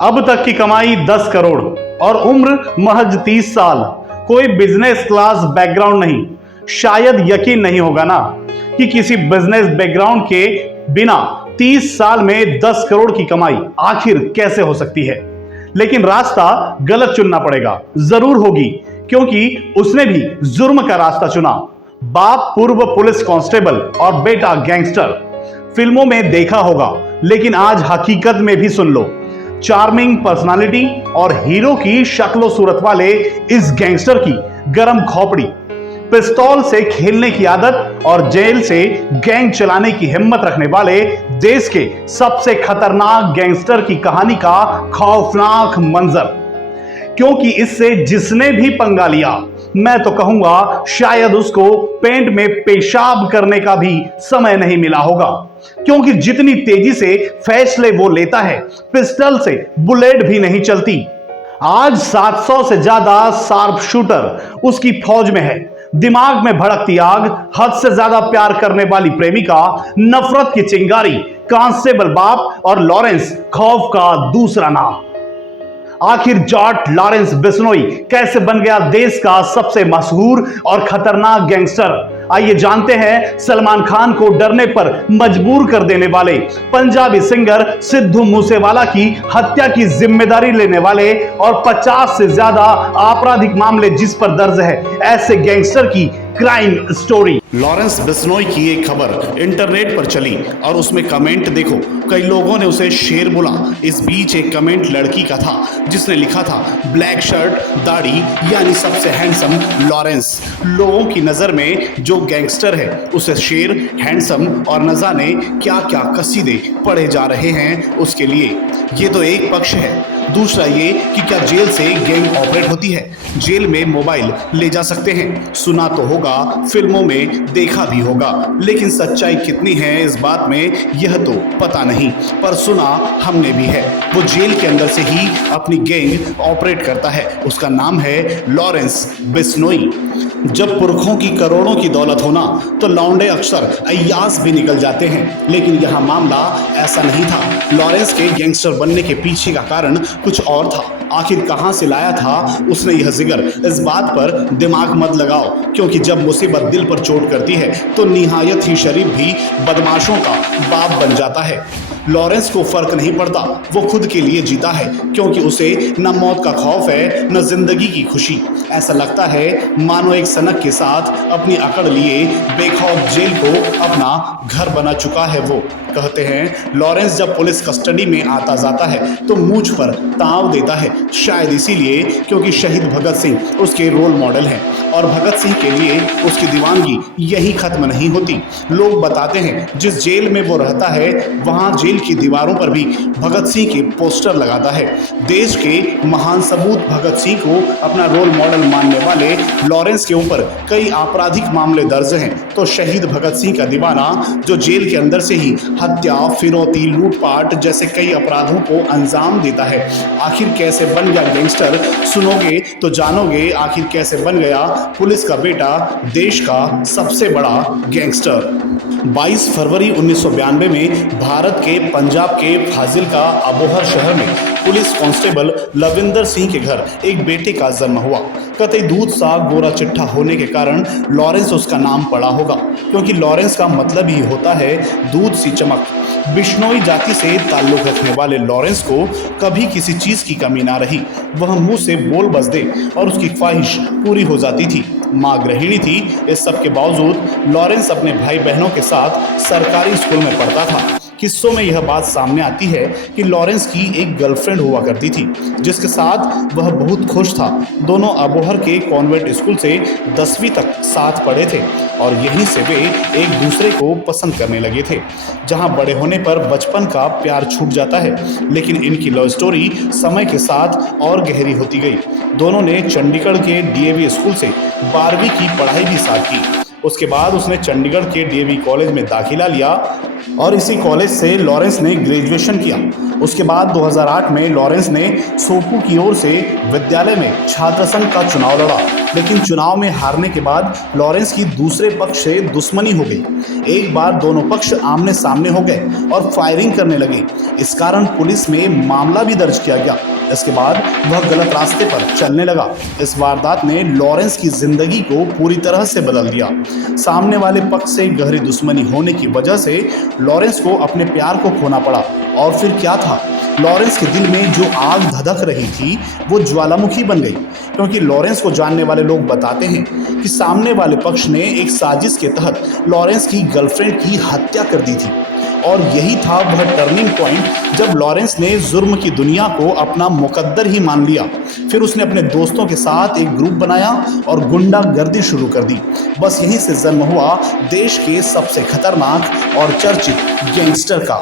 अब तक की कमाई 10 करोड़ और उम्र महज 30 साल। कोई बिजनेस क्लास बैकग्राउंड नहीं। शायद यकीन नहीं होगा ना कि किसी बिजनेस बैकग्राउंड के बिना 30 साल में 10 करोड़ की कमाई आखिर कैसे हो सकती है। लेकिन रास्ता गलत चुनना पड़ेगा, जरूर होगी, क्योंकि उसने भी जुर्म का रास्ता चुना। बाप पूर्व पुलिस कांस्टेबल और बेटा गैंगस्टर। फिल्मों में देखा होगा, लेकिन आज हकीकत में भी सुन लो। चार्मिंग पर्सनालिटी और हीरो की शक्लो सूरत वाले इस गैंगस्टर की गरम खोपड़ी, पिस्तौल से खेलने की आदत और जेल से गैंग चलाने की हिम्मत रखने वाले देश के सबसे खतरनाक गैंगस्टर की कहानी का खौफनाक मंजर। क्योंकि इससे जिसने भी पंगा लिया, मैं तो कहूंगा शायद उसको पेंट में पेशाब करने का भी समय नहीं मिला होगा। क्योंकि जितनी तेजी से फैसले वो लेता है, पिस्टल से बुलेट भी नहीं चलती। आज 700 से ज्यादा शार्प शूटर उसकी फौज में है। दिमाग में भड़कती आग, हद से ज्यादा प्यार करने वाली प्रेमिका, नफरत की चिंगारी, कांस्टेबल बाप और लॉरेंस खौफ का दूसरा नाम। आखिर जॉर्ज लॉरेंस बिश्नोई कैसे बन गया देश का सबसे मशहूर और खतरनाक गैंगस्टर? आइए जानते हैं सलमान खान को डरने पर मजबूर कर देने वाले पंजाबी सिंगर सिद्धू मूसेवाला की हत्या की जिम्मेदारी लेने वाले और 50 से ज्यादा आपराधिक मामले जिस पर दर्ज है ऐसे गैंगस्टर की क्राइम स्टोरी। लॉरेंस बिश्नोई की एक खबर इंटरनेट पर चली और उसमें कमेंट देखो, कई लोगों ने उसे शेर बोला। इस बीच एक कमेंट लड़की का था जिसने लिखा था ब्लैक शर्ट दाढ़ी यानी सबसे हैंडसम लॉरेंस। लोगों की नजर में जो गैंगस्टर है उसे शेर, हैंडसम और न जाने क्या क्या कसीदे पढ़े जा रहे हैं उसके लिए। ये तो एक पक्ष है। दूसरा ये कि क्या जेल से गैंग ऑपरेट होती है? जेल में मोबाइल ले जा सकते हैं? सुना तो होगा, फिल्मों में देखा भी होगा, लेकिन सच्चाई कितनी है इस बात में यह तो पता नहीं, पर सुना हमने भी है। वो जेल के अंदर से ही अपनी गैंग ऑपरेट करता है। उसका नाम है लॉरेंस बिश्नोई। जब पुरखों की करोड़ों की दौलत होना तो लौंडे अक्सर अय्यास भी निकल जाते हैं, लेकिन यह मामला ऐसा नहीं था। लॉरेंस के गैंगस्टर बनने के पीछे का कारण कुछ और था। आखिर कहां से लाया था उसने यह जिगर? इस बात पर दिमाग मत लगाओ, क्योंकि जब मुसीबत दिल पर चोट करती है तो निहायत ही शरीफ भी बदमाशों का बाप बन जाता है। लॉरेंस को फर्क नहीं पड़ता, वो खुद के लिए जीता है, क्योंकि उसे न मौत का खौफ है न जिंदगी की खुशी। ऐसा लगता है मानो एक सनक के साथ अपनी अकड़ लिए बेखौफ जेल को अपना घर बना चुका है। वो कहते हैं लॉरेंस जब पुलिस कस्टडी में आता जाता है तो मूंछ पर ताव देता है, शायद इसीलिए क्योंकि शहीद भगत सिंह उसके रोल मॉडल हैं और भगत सिंह के लिए उसकी दीवानगी यही खत्म नहीं होती। लोग बताते हैं जिस जेल में वो रहता है वहां जेल की दीवारों पर भी भगत सिंह के पोस्टर लगाता है। देश के महान सबूत भगत सिंह को अपना रोल मॉडल मानने वाले लॉरेंस के ऊपर कई आपराधिक मामले दर्ज हैं, तो शहीद भगत सिंह का दीवाना जो जेल के अंदर से ही हत्या, फिरौती, लूटपाट जैसे कई अपराधों को अंजाम देता है। आखिर कैसे बन गया गैंगस्टर? सुनोगे तो जानोगे आखिर कैसे बन गया पुलिस का बेटा देश का सबसे बड़ा गैंगस्टर। 22 फरवरी 1992 में भारत के पंजाब के फाजिल्का अबोहर शहर में पुलिस कांस्टेबल लविंदर सिंह के घर एक बेटे का जन्म हुआ। कतई दूध सा गोरा चिट्ठा होने के कारण लॉरेंस उसका नाम पड़ा होगा, क्योंकि लॉरेंस का मतलब ही होता है दूध सी चमक। बिश्नोई जाति से ताल्लुक रखने वाले लॉरेंस को कभी किसी चीज की कमी ना रही। वह मुंह से बोल बस दे और उसकी ख्वाहिश पूरी हो जाती थी। माँ गृहिणी थी। इस सब के बावजूद लॉरेंस अपने भाई बहनों के साथ सरकारी स्कूल में पढ़ता था। किस्सों में यह बात सामने आती है कि लॉरेंस की एक गर्लफ्रेंड हुआ करती थी जिसके साथ वह बहुत खुश था। दोनों अबोहर के कॉन्वेंट स्कूल से 10वीं तक साथ पढ़े थे और यहीं से वे एक दूसरे को पसंद करने लगे थे। जहां बड़े होने पर बचपन का प्यार छूट जाता है, लेकिन इनकी लव स्टोरी समय के साथ और गहरी होती गई। दोनों ने चंडीगढ़ के डीएवी स्कूल से 12वीं की पढ़ाई भी साथ की। उसके बाद उसने चंडीगढ़ के डीएवी कॉलेज में दाखिला लिया और इसी कॉलेज से लॉरेंस ने ग्रेजुएशन किया। उसके बाद 2008 में लॉरेंस ने सोपू की ओर से विद्यालय में छात्र संघ का चुनाव लड़ा, लेकिन चुनाव में हारने के बाद लॉरेंस की दूसरे पक्ष से दुश्मनी हो गई। एक बार दोनों पक्ष आमने सामने हो गए और फायरिंग करने लगे। इस कारण पुलिस में मामला भी दर्ज किया गया। इसके बाद वह गलत रास्ते पर चलने लगा। इस वारदात ने लॉरेंस की जिंदगी को पूरी तरह से बदल दिया। सामने वाले पक्ष से गहरी दुश्मनी होने की वजह से लॉरेंस को अपने प्यार को खोना पड़ा। और फिर क्या था, लॉरेंस के दिल में जो आग धधक रही थी वो ज्वालामुखी बन गई, क्योंकि लॉरेंस को जानने वाले लोग बताते हैं कि सामने वाले पक्ष ने एक साजिश के तहत लॉरेंस की गर्लफ्रेंड की हत्या कर दी थी। और यही था वह टर्निंग पॉइंट जब लॉरेंस ने जुर्म की दुनिया को अपना मुकद्दर ही मान लिया। फिर उसने अपने दोस्तों के साथ एक ग्रुप बनाया और गुंडागर्दी शुरू कर दी। बस यहीं से जन्म हुआ देश के सबसे खतरनाक और चर्चित गैंगस्टर का।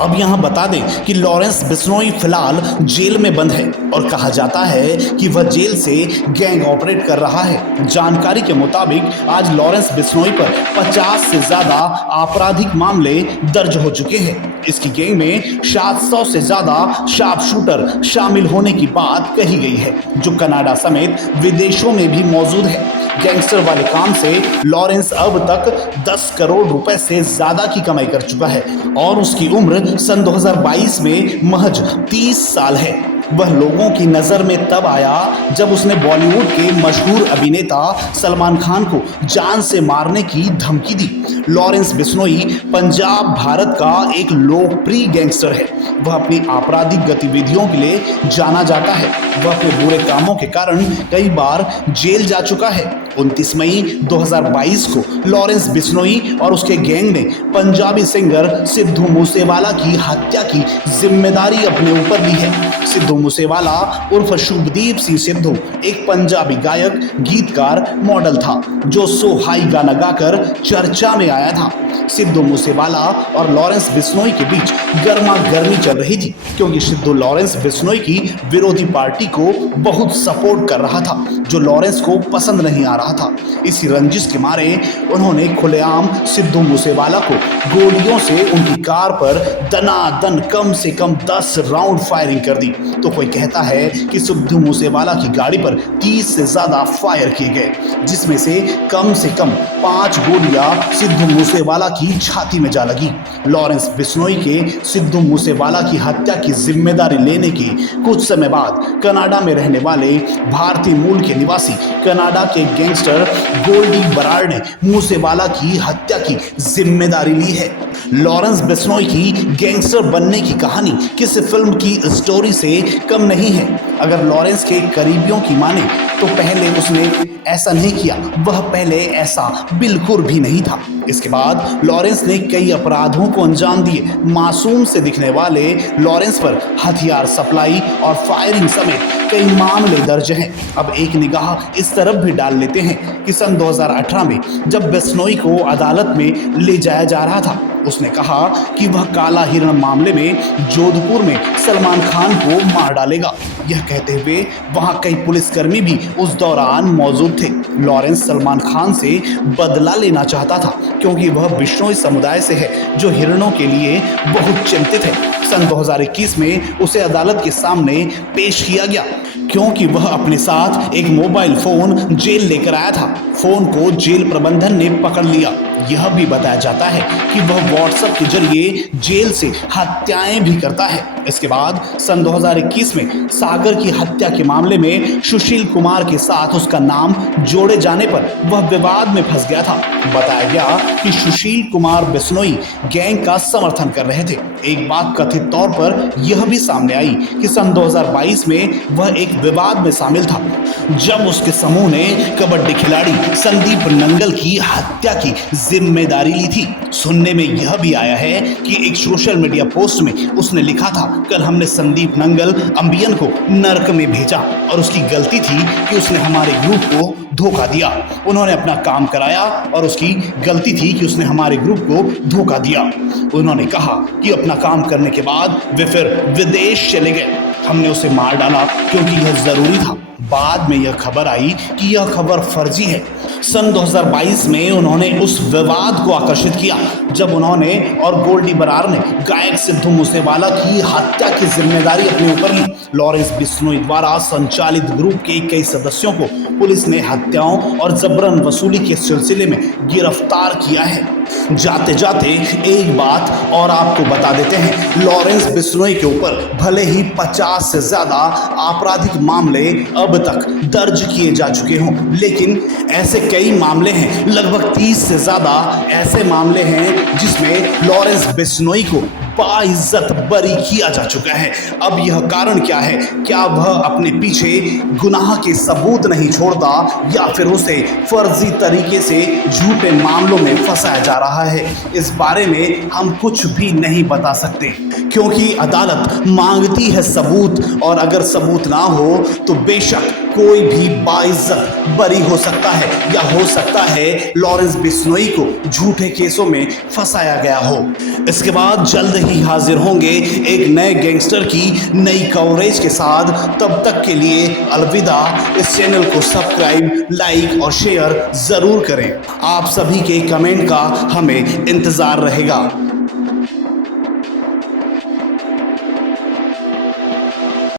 अब यहाँ बता दें कि लॉरेंस बिश्नोई फिलहाल जेल में बंद है और कहा जाता है कि वह जेल से गैंग ऑपरेट कर रहा है। जानकारी के मुताबिक आज लॉरेंस बिश्नोई पर 50 से ज्यादा आपराधिक मामले दर्ज हो चुके हैं। इसकी गैंग में 700 से ज्यादा शार्प शूटर शामिल होने की बात कही गई है, जो कनाडा समेत विदेशों में भी मौजूद है। गैंगस्टर वाले काम से लॉरेंस अब तक 10 करोड़ रुपए से ज्यादा की कमाई कर चुका है और उसकी उम्र सन 2022 में महज 30 साल है। वह लोगों की नजर में तब आया जब उसने बॉलीवुड के मशहूर अभिनेता सलमान खान को जान से मारने की धमकी दी। लॉरेंस बिश्नोई पंजाब भारत का एक लोकप्रिय गैंगस्टर है। वह अपनी आपराधिक गतिविधियों के लिए जाना जाता है। वह अपने बुरे कामों के कारण कई बार जेल जा चुका है। 29 मई 2022 को लॉरेंस बिश्नोई और उसके गैंग ने पंजाबी सिंगर सिद्धू मूसेवाला की हत्या की जिम्मेदारी अपने ऊपर ली है। सिद्धू मूसेवाला उर्फ शुभदीप सिंह सिद्धू एक पंजाबी गायक, गीतकार, मॉडल था जो सो हाई गाना गाकर चर्चा में आया था। सिद्धू मूसेवाला और लॉरेंस बिश्नोई के बीच गर्मा गर्मी चल रही थी, क्योंकि सिद्धू लॉरेंस बिश्नोई की विरोधी पार्टी को बहुत सपोर्ट कर रहा था, जो लॉरेंस को पसंद नहीं आ रहा था। इसी रंजिश के मारे उन्होंने खुलेआम सिद्धू मूसेवाला को गोलियों से उनकी कार पर दनादन कम से कम 10 राउंड फायरिंग कर दी। तो कोई कहता है कि सिद्धू मूसेवाला की गाड़ी पर 30 से ज्यादा फायर किए गए, जिसमें से कम 5 गोलियां सिद्धू मूसेवाला की छाती में जा लगी। लॉरेंस बिश्नोई के सिद्धू मूसेवाला की हत्या की जिम्मेदारी लेने के कुछ समय बाद कनाडा में रहने वाले भारतीय मूल के निवासी कनाडा के गैंगस्टर गोल्डी बराड ने मूसेवाला की हत्या की जिम्मेदारी ली है। लॉरेंस बिश्नोई की गैंगस्टर बनने की कहानी किसी फिल्म की स्टोरी से कम नहीं है। अगर लॉरेंस के करीबियों की माने तो पहले उसने ऐसा नहीं किया, वह पहले ऐसा बिल्कुल भी नहीं था। इसके बाद लॉरेंस ने कई अपराधों को अंजाम दिए। मासूम से दिखने वाले लॉरेंस पर हथियार सप्लाई और फायरिंग समेत कई मामले दर्ज हैं। अब एक निगाह इस तरफ भी डाल लेते हैं कि सन 2018 में जब बिश्नोई को अदालत में ले जाया जा रहा था, उसने कहा कि वह काला हिरण मामले में जोधपुर में सलमान खान को मार डालेगा। यह कहते हुए वहां कई पुलिसकर्मी भी उस दौरान मौजूद थे। लॉरेंस सलमान खान से बदला लेना चाहता था, क्योंकि वह बिश्नोई समुदाय से है जो हिरणों के लिए बहुत चिंतित है। सन 2021 में उसे अदालत के सामने पेश किया गया, क्योंकि वह अपने साथ एक मोबाइल फोन जेल लेकर आया था। फोन को जेल प्रबंधन ने पकड़ लिया। यह भी बताया जाता है कि वह व्हाट्सएप के जरिए जेल से हत्याएं भी करता है। इसके बाद सन 2021 में सागर की हत्या के मामले में सुशील कुमार के साथ उसका नाम जोड़े जाने पर वह विवाद में फंस गया था। बताया गया कि सुशील कुमार बिश्नोई गैंग का समर्थन कर रहे थे। एक बात कथित तौर पर यह भी सामने आई कि सन 2022 में वह एक विवाद में शामिल था, जब उसके समूह ने कबड्डी खिलाड़ी संदीप नंगल की हत्या की जिम्मेदारी ली थी। सुनने में यह भी आया है कि एक सोशल मीडिया पोस्ट में उसने लिखा था, कल हमने संदीप नंगल अंबियन को नर्क में भेजा और उसकी गलती थी कि उसने हमारे ग्रुप को धोखा दिया। उन्होंने अपना काम कराया और उसकी गलती थी कि उसने हमारे ग्रुप को धोखा दिया। उन्होंने कहा कि अपना काम करने के बाद वे फिर विदेश चले गए। हमने उसे मार डाला क्योंकि यह जरूरी था। बाद में यह खबर आई कि यह खबर फर्जी है। सन 2022 में उन्होंने उस विवाद को आकर्षित किया जब उन्होंने और गोल्डी बरार ने गायक सिद्धू मूसेवाला की हत्या की जिम्मेदारी अपने ऊपर ली। लॉरेंस बिश्नोई द्वारा संचालित ग्रुप के कई सदस्यों को पुलिस ने हत्याओं और जबरन वसूली के सिलसिले में गिरफ्तार किया है। जाते जाते एक बात और आपको बता देते हैं, लॉरेंस बिश्नोई के ऊपर भले ही 50 से ज्यादा आपराधिक मामले अब तक दर्ज किए जा चुके हों, लेकिन ऐसे कई मामले हैं, लगभग 30 से ज्यादा ऐसे मामले हैं जिसमें लॉरेंस बिश्नोई को बाइज्जत बरी किया जा चुका है। अब यह कारण क्या है? क्या वह अपने पीछे गुनाह के सबूत नहीं छोड़ता या फिर उसे फर्जी तरीके से झूठे मामलों में फंसाया जा रहा है? इस बारे में हम कुछ भी नहीं बता सकते क्योंकि अदालत मांगती है सबूत, और अगर सबूत ना हो तो बेशक कोई भी बाइज्जत बरी हो सकता है या हो सकता है लॉरेंस बिश्नोई को झूठे केसों में फंसाया गया हो। इसके बाद जल्द ही हाजिर होंगे एक नए गैंगस्टर की नई कवरेज के साथ। तब तक के लिए अलविदा। इस चैनल को सब्सक्राइब, लाइक और शेयर जरूर करें। आप सभी के कमेंट का हमें इंतजार रहेगा।